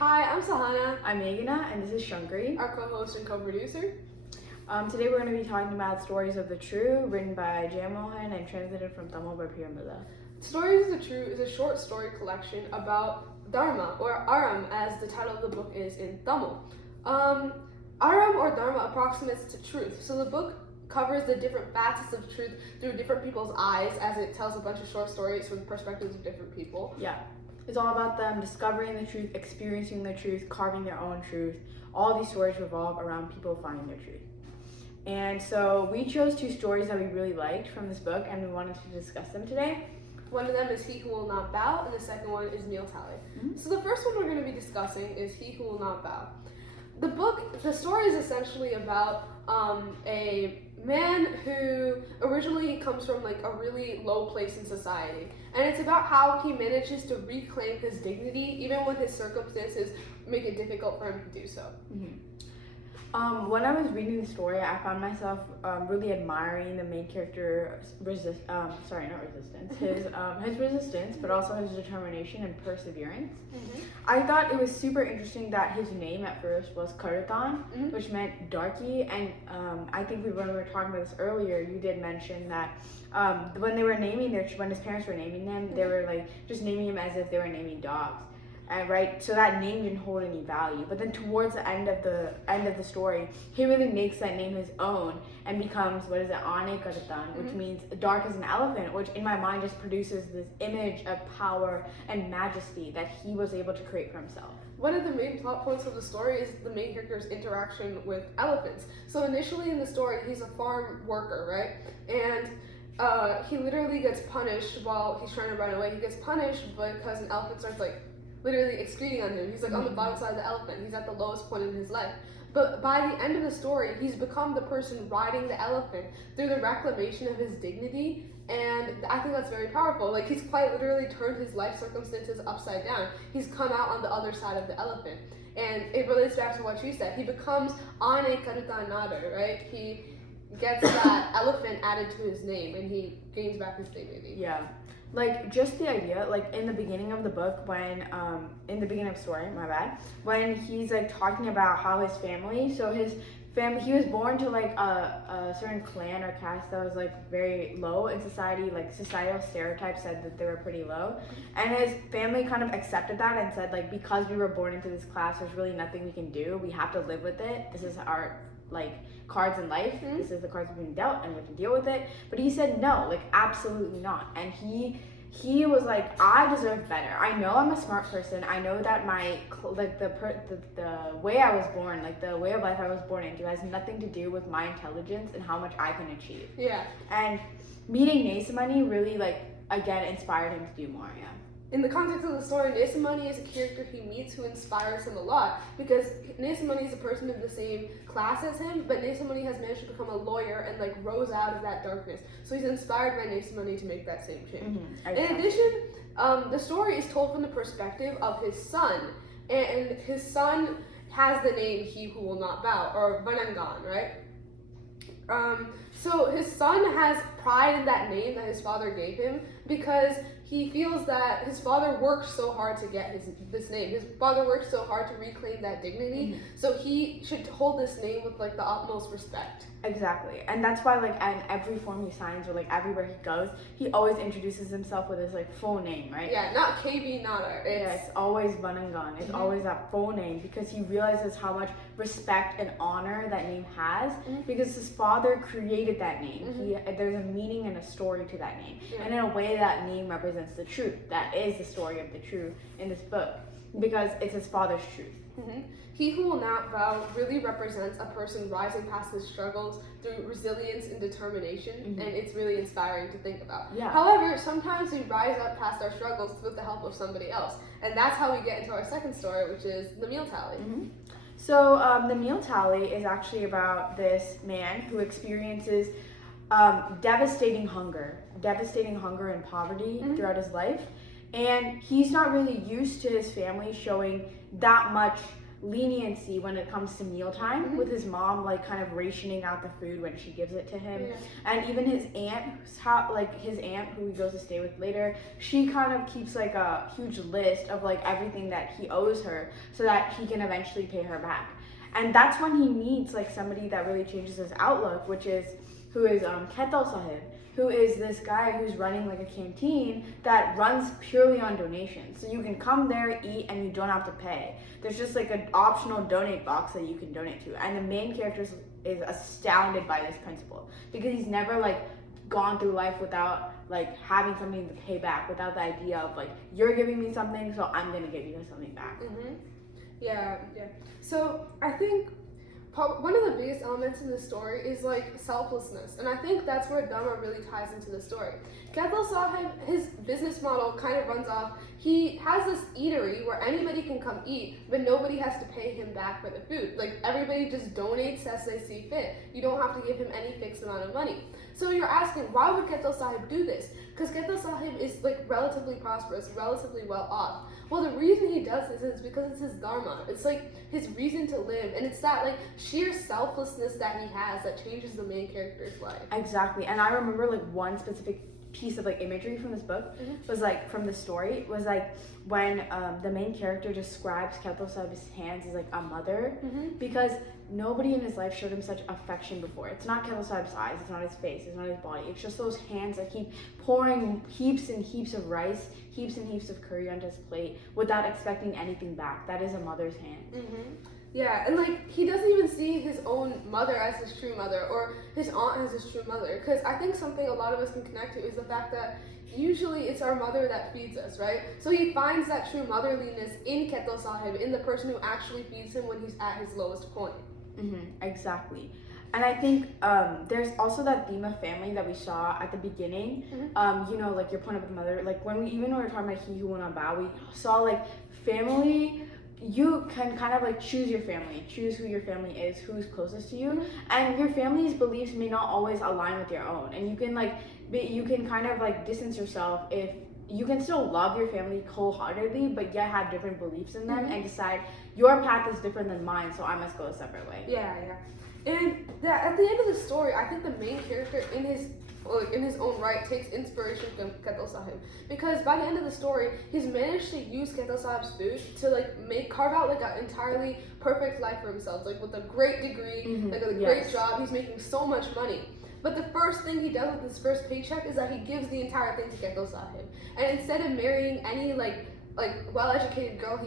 Hi, I'm Sahana. I'm Megana, and this is Shankari. Our co-host and co-producer. Today we're going to be talking about Stories of the True, written by Jeyamohan and translated from Tamil by Priyamvada. Stories of the True is a short story collection about Dharma, or Aram, as the title of the book is in Tamil. Aram or Dharma approximates to truth, so the book covers the different facets of truth through different people's eyes, as it tells a bunch of short stories from perspectives of different people. Yeah. It's all about them discovering the truth, experiencing the truth, carving their own truth. All these stories revolve around people finding their truth. And so we chose two stories that we really liked from this book, and we wanted to discuss them today. One of them is He Who Will Not Bow, and the second one is Meal Tally. Mm-hmm. So the first one we're going to be discussing is He Who Will Not Bow. The story is essentially about a man who originally comes from like a really low place in society, and it's about how he manages to reclaim his dignity even when his circumstances make it difficult for him to do so. Mm-hmm. When I was reading the story, I found myself really admiring the main character's his resistance, but also his determination and perseverance. Mm-hmm. I thought it was super interesting that his name at first was Karatan, Mm-hmm. which meant darky, and I think when we were talking about this earlier, you did mention that when they were when his parents were naming them, they were like just naming him as if they were naming dogs. Right, so that name didn't hold any value. But then towards the end of the story, he really makes that name his own and becomes Ane Karatan, which means dark as an elephant, which in my mind just produces this image of power and majesty that he was able to create for himself. One of the main plot points of the story is the main character's interaction with elephants. So initially in the story, he's a farm worker, right? And he literally gets punished while he's trying to run away. He gets punished because an elephant starts literally excreting on him. He's on the bottom side of the elephant. He's at the lowest point in his life. But by the end of the story, he's become the person riding the elephant through the reclamation of his dignity, and I think that's very powerful. Like, he's quite literally turned his life circumstances upside down. He's come out on the other side of the elephant. And it relates back to what you said. He becomes Ane Karutanada, right? He gets that elephant added to his name, and he gains back his dignity. Yeah. Like, just the idea, like, in the beginning of the book, when, in the beginning of the story, my bad, when he's, like, talking about how his family, so his family, he was born to, like, a certain clan or caste that was, like, very low in society, like, societal stereotypes said that they were pretty low, and his family kind of accepted that and said, like, because we were born into this class, there's really nothing we can do, we have to live with it, this is our, like, cards in life. Mm-hmm. This is the cards we've been dealt, and we have to deal with it. But he said no, like, absolutely not. And he was like, I deserve better. I know I'm a smart person. I know that my the way I was born, like the way of life I was born into, has nothing to do with my intelligence and how much I can achieve. Yeah. And meeting Nesamani really, like, again inspired him to do more. Yeah. In the context of the story, Nesamani is a character he meets who inspires him a lot, because Nesamani is a person of the same class as him, but Nesamani has managed to become a lawyer and, like, rose out of that darkness. So he's inspired by Nesamani to make that same change. Mm-hmm. In addition, the story is told from the perspective of his son, and his son has the name He Who Will Not Bow, or Vanangan, right? So his son has pride in that name that his father gave him, because he feels that his father worked so hard to get this name. His father worked so hard to reclaim that dignity, so he should hold this name with, like, the utmost respect. Exactly, and that's why, like, in every form he signs or, like, everywhere he goes, he always introduces himself with his, like, full name, right? Yeah, not KB Nada. It's always Vanangan. It's always that full name, because he realizes how much respect and honor that name has, because his father created that name. There's a meaning and a story to that name, and in a way that name represents the truth. That is the story of the truth in this book, because it's his father's truth. He Who Will Not Bow really represents a person rising past his struggles through resilience and determination, and it's really inspiring to think about. Yeah. However, sometimes we rise up past our struggles with the help of somebody else, and that's how we get into our second story, which is The Meal Tally. So the Meal Tally is actually about this man who experiences devastating hunger and poverty throughout his life, and he's not really used to his family showing that much leniency when it comes to mealtime, with his mom like kind of rationing out the food when she gives it to him. And even his aunt, his aunt who he goes to stay with later, she kind of keeps like a huge list of like everything that he owes her so that he can eventually pay her back. And that's when he meets like somebody that really changes his outlook, who is Ketal Sahib, who is this guy who's running like a canteen that runs purely on donations. So you can come there, eat, and you don't have to pay. There's just like an optional donate box that you can donate to. And the main character is astounded by this principle because he's never like gone through life without like having something to pay back, without the idea of like, you're giving me something, so I'm gonna give you something back. Yeah. So I think one of the biggest elements in the story is like selflessness, and I think that's where Dharma really ties into the story. Ketal Sahib, his business model kind of runs off. He has this eatery where anybody can come eat, but nobody has to pay him back for the food. Like everybody just donates as they see fit. You don't have to give him any fixed amount of money. So you're asking, why would Ketal Sahib do this? Because Ketal Sahib is like relatively prosperous, relatively well off. Well, the reason he does this is because it's his dharma. It's like his reason to live, and it's that like sheer selflessness that he has that changes the main character's life. Exactly. And I remember like one specific piece of like imagery from this book was like from the story was like when the main character describes Ketal Sahib's hands as like a mother, because nobody in his life showed him such affection before. It's not Ketal Sahib's eyes, it's not his face, it's not his body. It's just those hands that keep pouring heaps and heaps of rice, heaps and heaps of curry onto his plate without expecting anything back. That is a mother's hand. Yeah, and like he doesn't even see his own mother as his true mother or his aunt as his true mother, because I think something a lot of us can connect to is the fact that usually it's our mother that feeds us, right? So he finds that true motherliness in Ketal Sahib, in the person who actually feeds him when he's at his lowest point. Exactly. And I think there's also that theme of family that we saw at the beginning. You know, like your point of the mother, like when we were talking about He Who Will Not Bow, we saw like family. You can kind of like choose your family, choose who your family is, who's closest to you, and your family's beliefs may not always align with your own, and you can like you can kind of like distance yourself if you can still love your family wholeheartedly, but yet have different beliefs in them and decide your path is different than mine, so I must go a separate way. Yeah. And that at the end of the story, I think the main character in his own right takes inspiration from Ketal Sahib, because by the end of the story, he's managed to use Ketal Sahib's food to like carve out like an entirely perfect life for himself, like with a great degree, like a great job. He's making so much money. But the first thing he does with his first paycheck is that he gives the entire thing to Ketal Sahib, and instead of marrying any like well-educated girl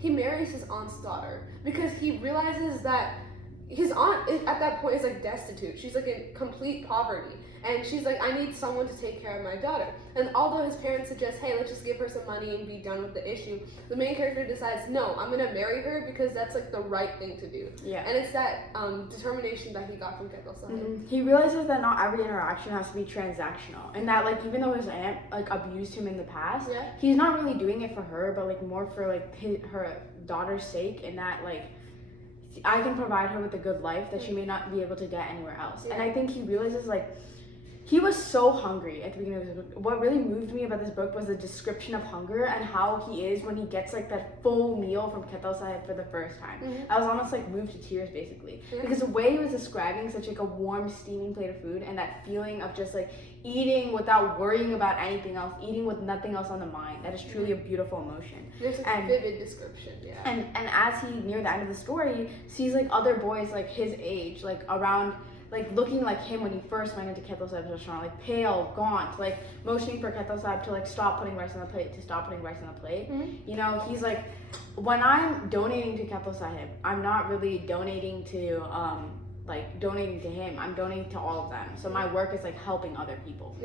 he marries his aunt's daughter, because he realizes that his aunt at that point is like destitute. She's like in complete poverty, and she's like, I need someone to take care of my daughter. And although his parents suggest, hey, let's just give her some money and be done with the issue, the main character decides, no, I'm gonna marry her because that's like the right thing to do. And it's that determination that he got from Ketal Sahib. He realizes that not every interaction has to be transactional, and that like even though his aunt like abused him in the past, he's not really doing it for her, but like more for like her daughter's sake, and that like I can provide her with a good life that she may not be able to get anywhere else. And I think he realizes like he was so hungry at the beginning of this book. What really moved me about this book was the description of hunger and how he is when he gets like that full meal from Ketal Sahib for the first time. I was almost like moved to tears basically, because the way he was describing such like a warm steaming plate of food and that feeling of just like eating without worrying about anything else, eating with nothing else on the mind, that is truly a beautiful emotion. There's a vivid description. And as he near the end of the story sees like other boys like his age, like around, like looking like him when he first went into Ketal Sahib's restaurant, like pale, gaunt, like motioning for Ketal Sahib to like stop putting rice on the plate, You know, he's like, when I'm donating to Ketal Sahib, I'm not really donating to him, I'm donating to all of them. So my work is like helping other people.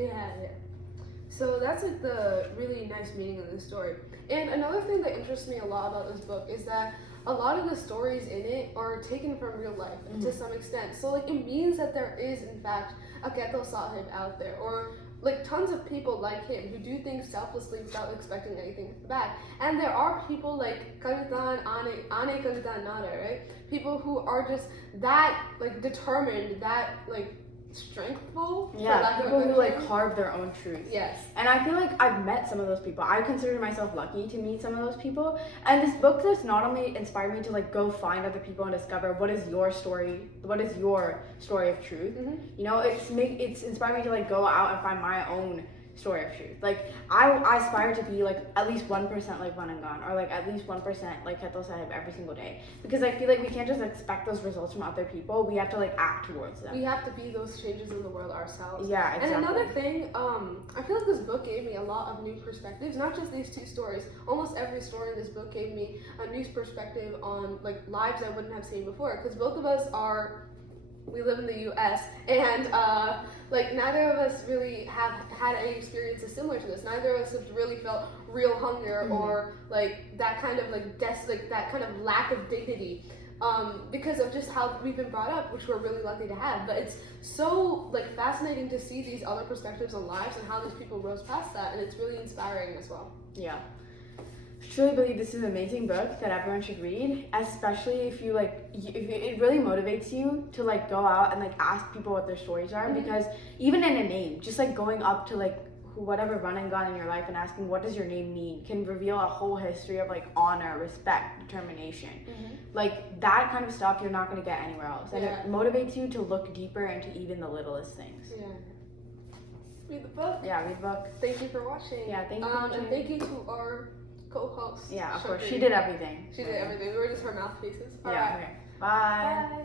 So that's like the really nice meaning of the story. And another thing that interests me a lot about this book is that a lot of the stories in it are taken from real life to some extent. So like it means that there is in fact a Ketal Sahib out there, or like tons of people like him who do things selflessly without expecting anything back. And there are people like Kavitan, Ane Kavitan Nada, right? People who are just that like determined, that like strengthful. for Yeah, lack of a people who better like term. carve their own truth. Yes. And I feel like I've met some of those people. I consider myself lucky to meet some of those people. And this book does not only inspire me to like go find other people and discover what is your story of truth. Mm-hmm. You know, it's inspired me to like go out and find my own story of truth. Like I aspire to be like at least 1% like Vanangan, or like at least 1% like Ketal Sahib every single day, because I feel like we can't just expect those results from other people. We have to like act towards them. We have to be those changes in the world ourselves. Yeah, exactly. And another thing, I feel like this book gave me a lot of new perspectives. Not just these two stories. Almost every story in this book gave me a new perspective on like lives I wouldn't have seen before. Because both of us we live in the U.S. and like neither of us really have had any experiences similar to this. Neither of us have really felt real hunger or like that kind of like that kind of lack of dignity. Because of just how we've been brought up, which we're really lucky to have. But it's so like fascinating to see these other perspectives on lives and how these people rose past that, and it's really inspiring as well. Yeah. I truly believe this is an amazing book that everyone should read, especially if you like, if it really motivates you to like go out and like ask people what their stories are, because even in a name, just like going up to like whatever run and gun in your life and asking what does your name mean can reveal a whole history of like honor, respect, determination. Like that kind of stuff you're not going to get anywhere else, and it motivates you to look deeper into even the littlest things. Yeah. Read the book. Yeah, read the book. Thank you for watching. Yeah, thank you for watching. And thank you to our co-host. Yeah, of course. Shankari. She did everything. She did everything. We were just her mouthpieces. Yeah, okay. Bye. Bye.